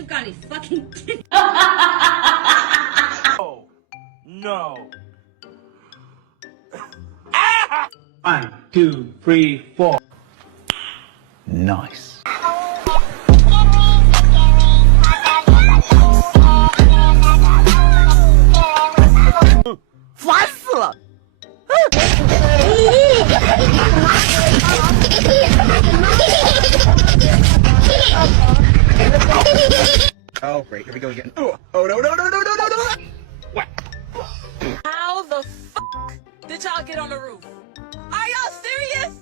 you've got any fucking titties. Oh, no. 1, 2, 3, 4. Nice. 烦死了！ Oh, great. Here we go again. Oh, no, no, no, no, no, no, no! What? How the fuck did y'all get on the roof? Are y'all serious?